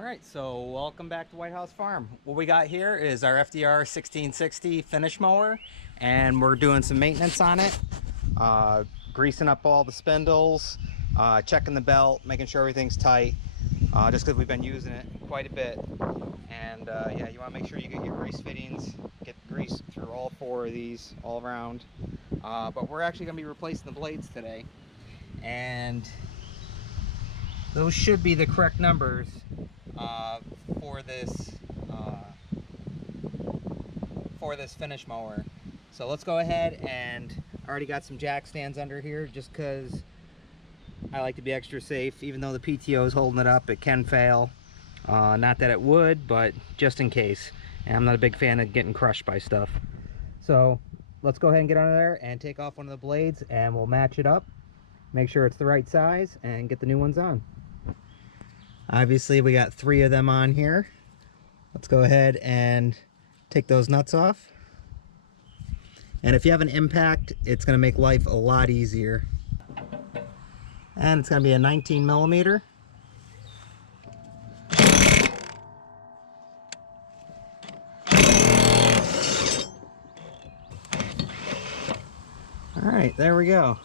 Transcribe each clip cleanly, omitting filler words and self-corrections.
Alright, so welcome back to White House Farm. What we got here is our FDR1660 finish mower, and we're doing some maintenance on it. Greasing up all the spindles, checking the belt, making sure everything's tight, just because we've been using it quite a bit. And yeah, you want to make sure you get your grease fittings, get grease through all four of these all around. But we're actually going to be replacing the blades today, and those should be the correct numbers for this finish mower. So let's go ahead, and I already got some jack stands under here just because I like to be extra safe. Even though the PTO is holding it up, it can fail. Not that it would, but just in case. And I'm not a big fan of getting crushed by stuff. So let's go ahead and get under there and take off one of the blades, and we'll match it up, make sure it's the right size, and get the new ones on. Obviously we got 3 of them on here. Let's go ahead and take those nuts off. And if you have an impact, it's going to make life a lot easier. And it's going to be a 19 millimeter. Alright, there we go.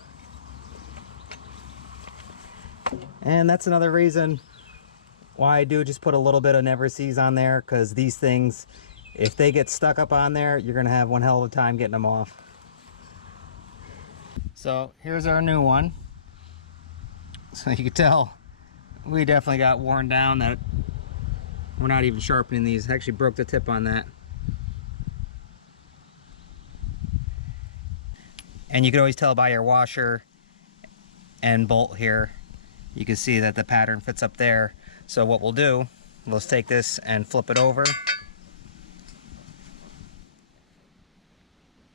And that's another reason why I do just put a little bit of Never Sees on there, because these things, if they get stuck up on there, you're going to have one hell of a time getting them off. So here's our new one. So you can tell we definitely got worn down, that we're not even sharpening these. I actually broke the tip on that. And you can always tell by your washer and bolt here, you can see that the pattern fits up there. So what we'll do, let's take this and flip it over.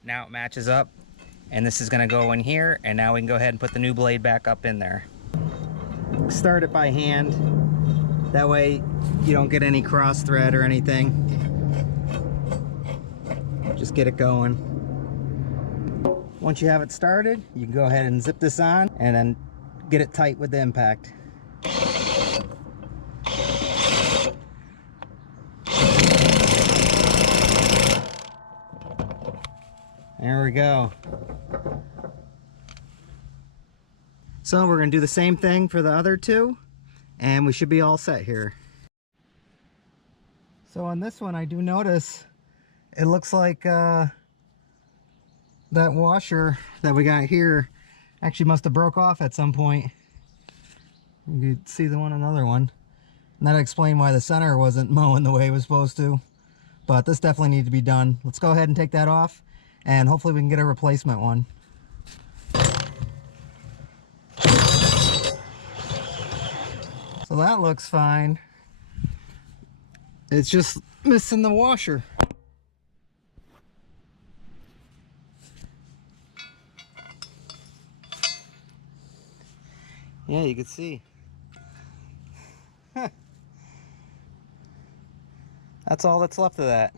Now it matches up, and this is going to go in here, and now we can go ahead and put the new blade back up in there. Start it by hand, that way you don't get any cross thread or anything. Just get it going. Once you have it started, you can go ahead and zip this on and then get it tight with the impact. There we go. So we're going to do the same thing for the other 2, and we should be all set here. So on this one, I do notice it looks like that washer that we got here actually must have broke off at some point. You can see the one on the other one. And that'll explain why the center wasn't mowing the way it was supposed to. But this definitely needs to be done. Let's go ahead and take that off, and hopefully we can get a replacement one. So that looks fine. It's just missing the washer. Yeah, you can see. That's all that's left of that.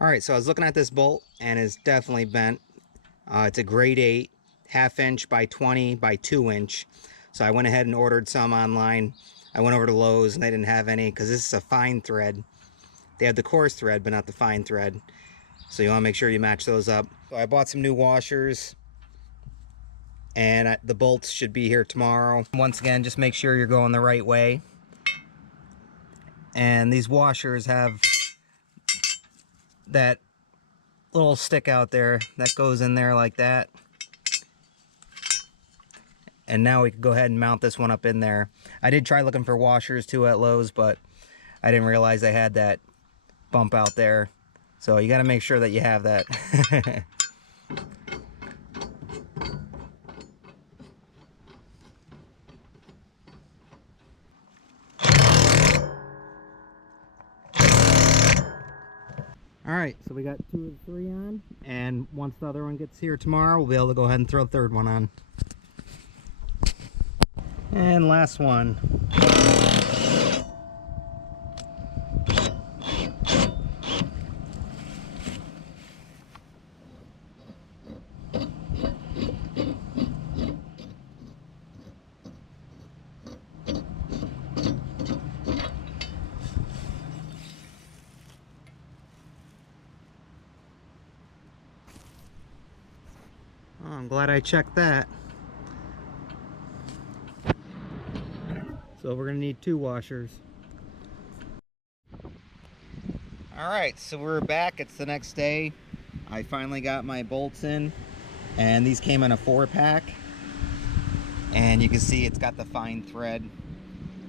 Alright, so I was looking at this bolt, and it's definitely bent. It's a grade 8, 1/2 inch by 20 by 2 inch. So I went ahead and ordered some online. I went over to Lowe's, and they didn't have any, because this is a fine thread. They have the coarse thread, but not the fine thread. So you want to make sure you match those up. So I bought some new washers, and the bolts should be here tomorrow. Once again, just make sure you're going the right way. And these washers have that little stick out there that goes in there like that. And now we can go ahead and mount this one up in there. I did try looking for washers too at Lowe's, but I didn't realize they had that bump out there. So you got to make sure that you have that. Alright, so we got 2 of the 3 on, and once the other one gets here tomorrow, we'll be able to go ahead and throw the 3rd one on. And last one. I'm glad I checked that. So we're gonna need 2 washers. All right, so we're back. It's the next day. I finally got my bolts in, and these came in a 4-pack. And you can see it's got the fine thread,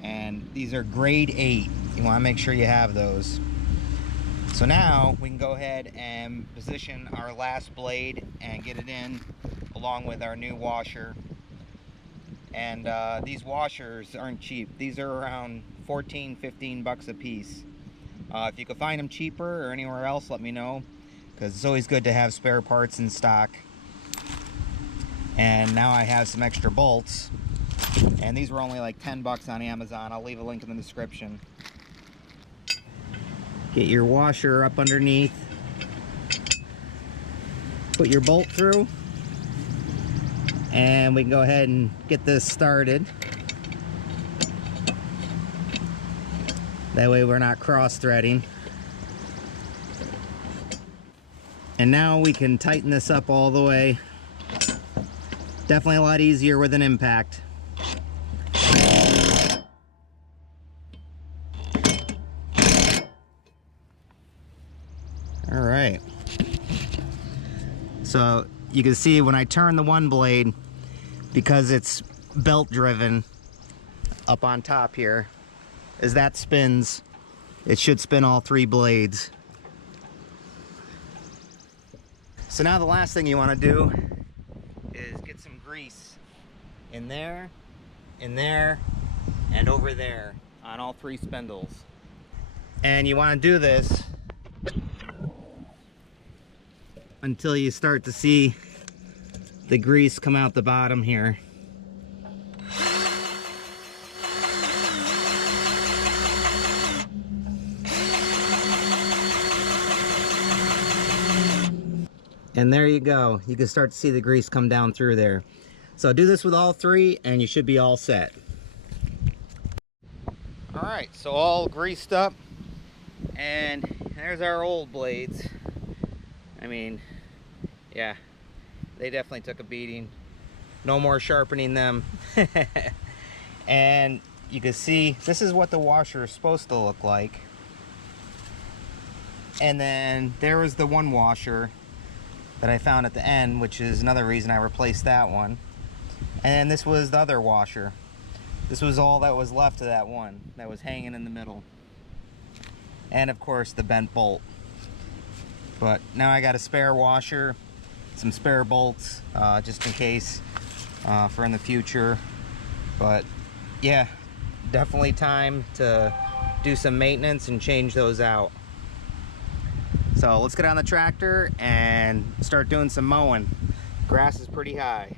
and these are grade 8. You want to make sure you have those. So now we can go ahead and position our last blade and get it in along with our new washer. And these washers aren't cheap. These are around 14, 15 bucks a piece. If you can find them cheaper or anywhere else, let me know, because it's always good to have spare parts in stock. And now I have some extra bolts, and these were only like 10 bucks on Amazon. I'll leave a link in the description. Get your washer up underneath, put your bolt through, and we can go ahead and get this started. That way we're not cross-threading. And now we can tighten this up all the way. Definitely a lot easier with an impact. All right. So you can see when I turn the one blade, because it's belt driven up on top here, as that spins, it should spin all 3 blades. So now the last thing you want to do is get some grease in there, and over there on all 3 spindles. And you want to do this until you start to see the grease come out the bottom here. And there you go. You can start to see the grease come down through there. So do this with all 3 and you should be all set. All right, so all greased up, and there's our old blades. I mean, yeah, they definitely took a beating. No more sharpening them. And you can see this is what the washer is supposed to look like. And then there was the one washer that I found at the end, which is another reason I replaced that one. And this was the other washer. This was all that was left of that one that was hanging in the middle. And of course the bent bolt. But now I got a spare washer, some spare bolts, just in case for in the future. But yeah, definitely time to do some maintenance and change those out. So let's get on the tractor and start doing some mowing. Grass is pretty high.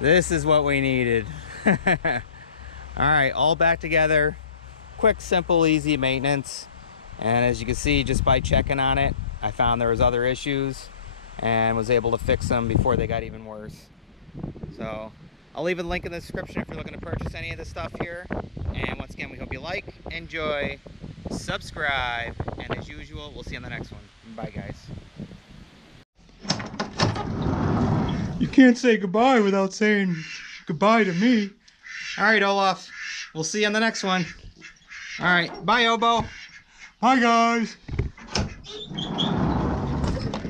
This is what we needed. All right, all back together. Quick, simple, easy maintenance. And as you can see, just by checking on it, I found there was other issues and was able to fix them before they got even worse. So I'll leave a link in the description if you're looking to purchase any of this stuff here. And once again, we hope you like, enjoy, subscribe, and as usual, we'll see you on the next one. Bye, guys. You can't say goodbye without saying goodbye to me. All right, Olaf. We'll see you on the next one. All right. Bye, Obo. Bye, guys.